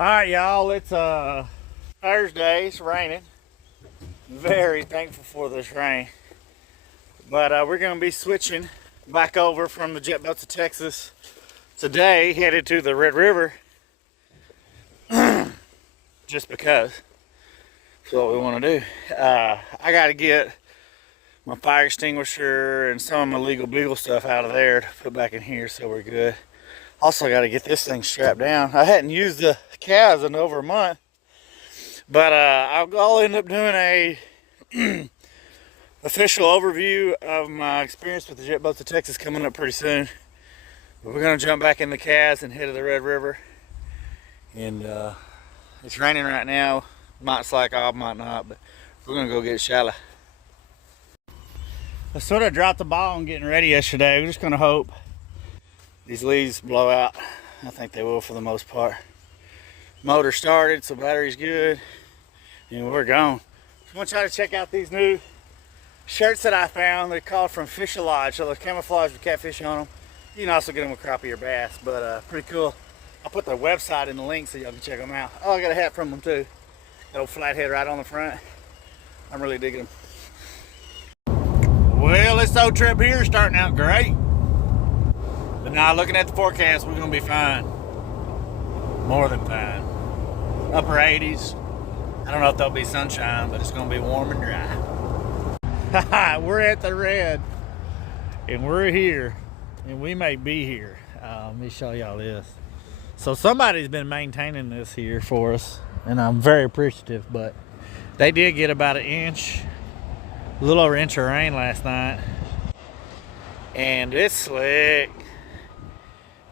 Alright y'all, it's Thursday, it's raining. Very thankful for this rain. But we're going to be switching back over from the jet boats of Texas today, headed to the Red River. Just because that's what we want to do. I got to get my fire extinguisher and some of my legal beagle stuff out of there to put back in here so we're good. Also got to get this thing strapped down. I hadn't used the calves in over a month, but I'll end up doing a official overview of my experience with the jet boats of Texas coming up pretty soon. But we're gonna jump back in the calves and head to the Red River. And it's raining right now. Might slack off, might not, but we're gonna go get shallow. I sort of dropped the ball on getting ready yesterday. We're just gonna hope these leaves blow out. I think they will for the most part. Motor started, so battery's good, and we're gone. I want y'all to check out these new shirts that I found. They're called from Fish-A-Lodge, so they're camouflage with catfish on them. You can also get them with crappie or bass, but pretty cool. I'll put their website in the link so y'all can check them out. Oh, I got a hat from them too. That old flathead right on the front. I'm really digging them. Well, this old trip here is starting out great. But now looking at the forecast, we're gonna be fine. More than fine. Upper 80s. I don't know if there'll be sunshine, but it's gonna be warm and dry. We're at the Red, and we're here, and we may be here. Let me show y'all this. So somebody's been maintaining this here for us, and I'm very appreciative, but they did get about an inch, a little over an inch of rain last night, and it's slick.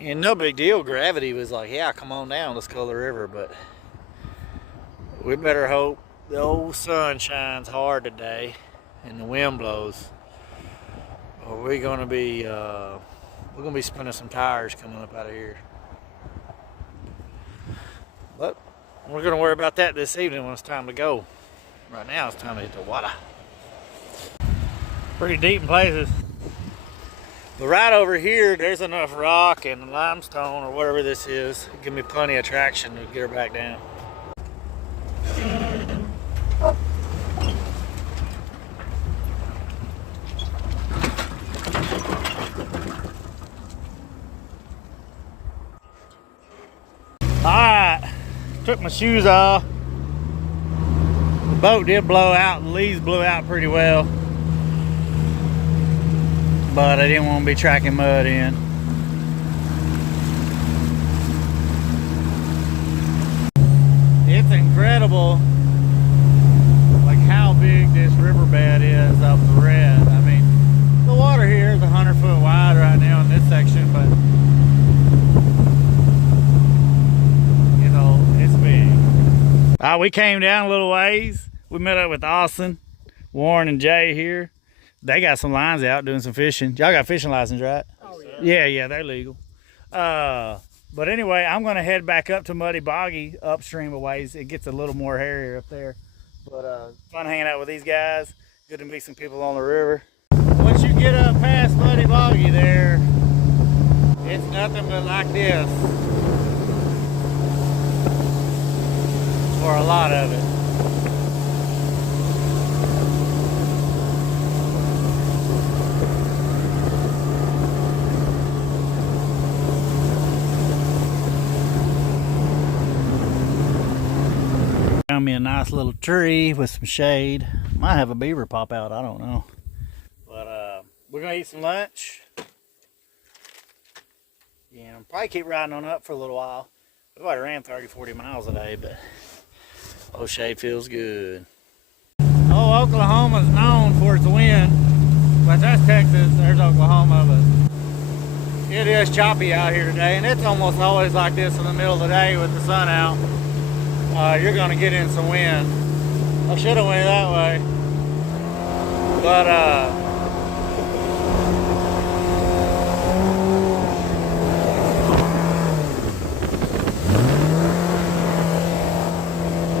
And no big deal. Gravity was like, yeah, come on down, let's go to the river. But we better hope the old sun shines hard today and the wind blows, or we're gonna be spinning some tires coming up out of here. But we're gonna worry about that this evening when it's time to go. Right now it's time to hit the water. Pretty deep in places. But right over here, there's enough rock and limestone or whatever this is. Give me plenty of traction to get her back down. Alright, took my shoes off. The boat did blow out, the leaves blew out pretty well. But I didn't want to be tracking mud in. It's incredible like how big this riverbed is up the Red. I mean, the water here is 100 foot wide right now in this section, but you know, it's big. We came down a little ways. We met up with Austin, Warren, and Jay here. They got some lines out doing some fishing. Y'all got fishing license, right? Oh, yeah. Yeah, they're legal. But anyway, I'm going to head back up to Muddy Boggy upstream a ways. It gets a little more hairier up there. But fun hanging out with these guys. Good to meet some people on the river. Once you get up past Muddy Boggy there, it's nothing but like this for a lot of it. Found me a nice little tree with some shade. Might have a beaver pop out, I don't know. But we're gonna eat some lunch. Yeah, I'll probably keep riding on up for a little while. We already ran 30-40 miles a day, but oh, shade feels good. Oh, Oklahoma's known for its wind. But that's Texas, there's Oklahoma, but it is choppy out here today, and it's almost always like this in the middle of the day with the sun out. You're gonna get in some wind. I should have went that way, but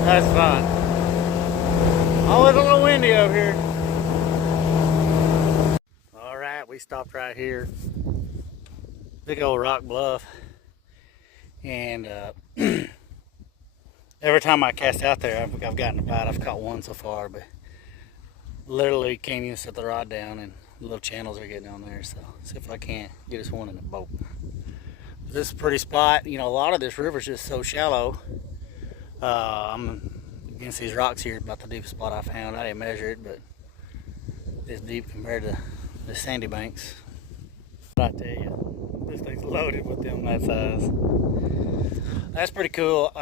that's fun. Oh, it's a little windy over here. All right, we stopped right here. Big old rock bluff, and Every time I cast out there, I've gotten a bite. I've caught one so far, but literally can't even set the rod down, and little channels are getting on there. So see if I can't get us one in the boat. This is a pretty spot. You know, a lot of this river's just so shallow. I'm against these rocks here, about the deepest spot I found. I didn't measure it, but it's deep compared to the sandy banks. But I tell you, this thing's loaded with them that size. That's pretty cool.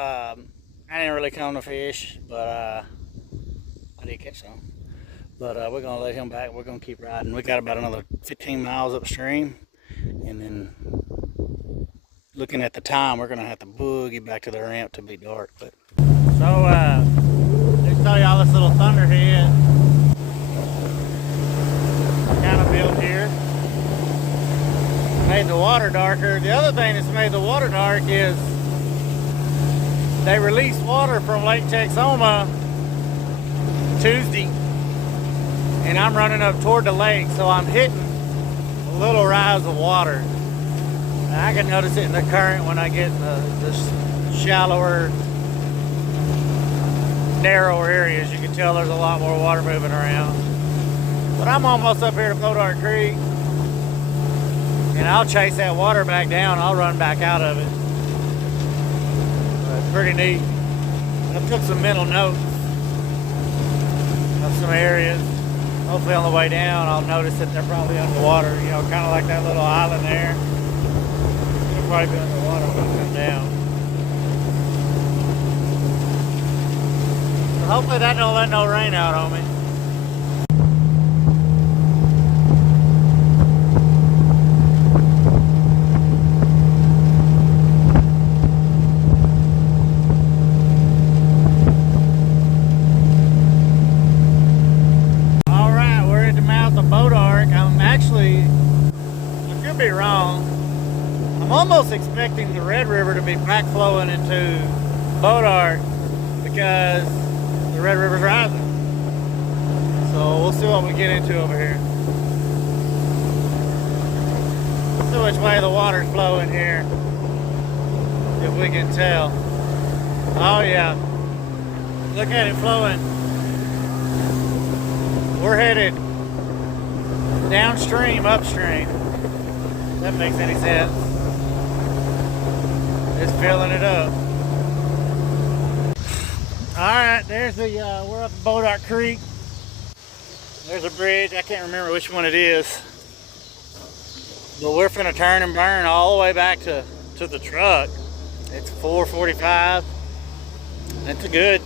I didn't really count the fish, but I did catch some. But we're gonna let him back. We're gonna keep riding. We got about another 15 miles upstream, and then looking at the time, we're gonna have to boogie back to the ramp to be dark. But so just tell y'all this little thunderhead kind of built here. Made the water darker. The other thing that's made the water dark is they released water from Lake Texoma Tuesday, and I'm running up toward the lake, so I'm hitting a little rise of water. And I can notice it in the current when I get in the shallower, narrower areas. You can tell there's a lot more water moving around. But I'm almost up here to Bodart Creek, and I'll chase that water back down. I'll run back out of it. It's pretty neat. I took some mental notes of some areas. Hopefully on the way down I'll notice that they're probably underwater, you know, kind of like that little island there. They'll probably be underwater when I come down. So hopefully that don't let no rain out on me. I could be wrong. I'm almost expecting the Red River to be back flowing into Bodart because the Red River's rising. So we'll see what we get into over here. Let's see which way the water's flowing here, if we can tell. Oh yeah, look at it flowing. We're headed downstream, upstream. If that makes any sense. It's filling it up. Alright, there's the, we're up at Bodart Creek. There's a bridge, I can't remember which one it is. But we're finna turn and burn all the way back to the truck. It's 4:45. It's a good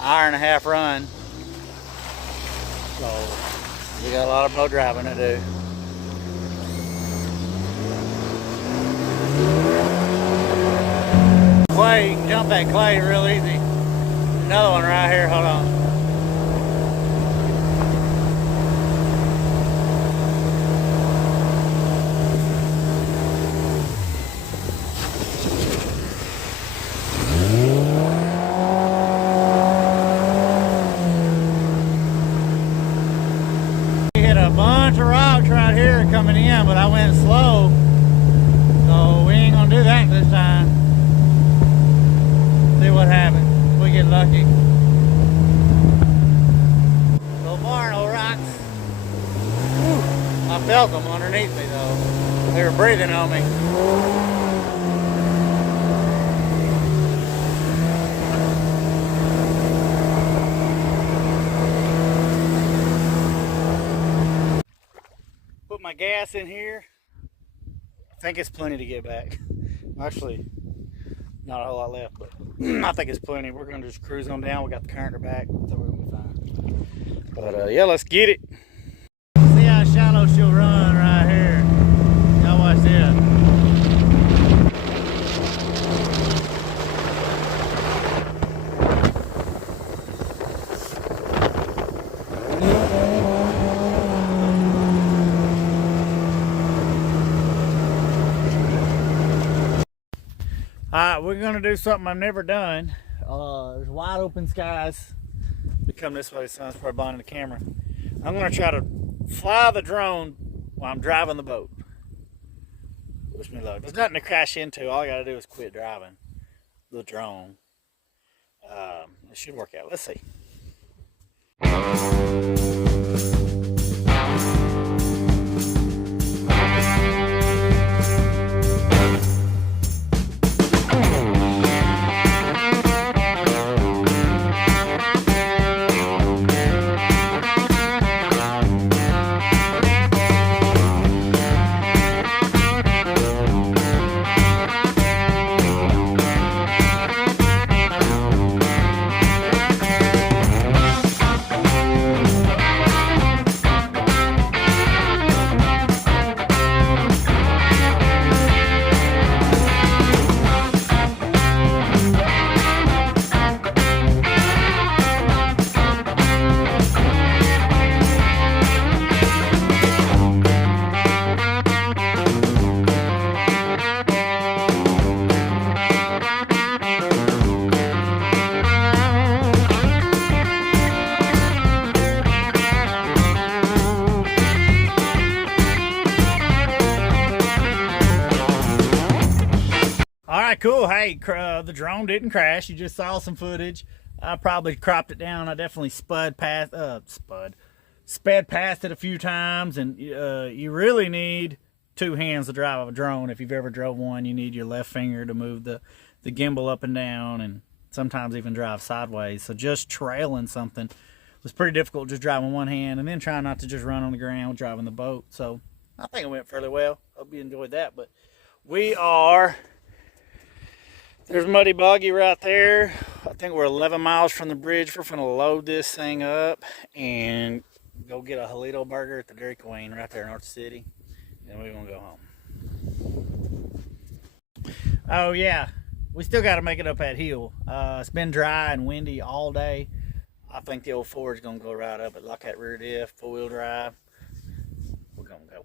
hour-and-a-half run. So we got a lot of boat driving to do. Clay, you can jump that clay real easy. Another one right here, hold on. Bunch of rocks right here coming in, but I went slow, so we ain't gonna do that this time. See what happens if we get lucky. So far, no rocks. Whew. I felt them underneath me though. They were breathing on me. My gas in here. I think it's plenty to get back. Actually, not a whole lot left, but I think it's plenty. We're gonna just cruise on down. We got the current back, so we're gonna be fine. But yeah, let's get it. See how shallow she'll run right here. Y'all watch this. Alright, we're going to do something I've never done. There's wide open skies. We come this way, the sun's probably blinding the camera. I'm going to try to fly the drone while I'm driving the boat. Wish me luck. There's nothing to crash into. All I got to do is quit driving the drone. It should work out. Let's see. All right, cool. Hey, the drone didn't crash. You just saw some footage. I probably cropped it down. I definitely sped past it a few times, and you really need two hands to drive a drone. If you've ever drove one, you need your left finger to move the gimbal up and down, and sometimes even drive sideways. So just trailing something was pretty difficult, just driving one hand, and then trying not to just run on the ground driving the boat. So I think it went fairly well. Hope you enjoyed that. But we are... There's Muddy Buggy right there. I think we're 11 miles from the bridge. We're gonna load this thing up and go get a Halito burger at the Dairy Queen right there in North City. And we're gonna go home. Oh yeah, we still gotta make it up that hill. It's been dry and windy all day. I think the old Ford's gonna go right up it, like that rear diff, 4-wheel drive. We're gonna go.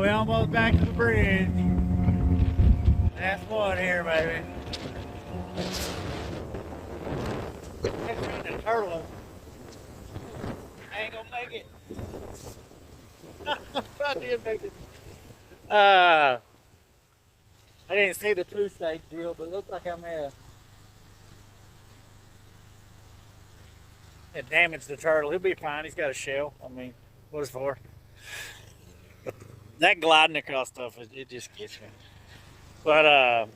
We almost back to the bridge. That's one here, baby. That's the turtle. I ain't gonna make it. I did make it. I didn't see the two stage deal, but it looks like I'm at. It damaged the turtle. He'll be fine. He's got a shell. I mean, what is it for? That gliding across stuff, it just gets me. But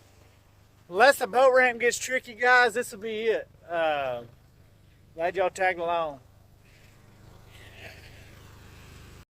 unless the boat ramp gets tricky, guys, this will be it. Glad y'all tagged along.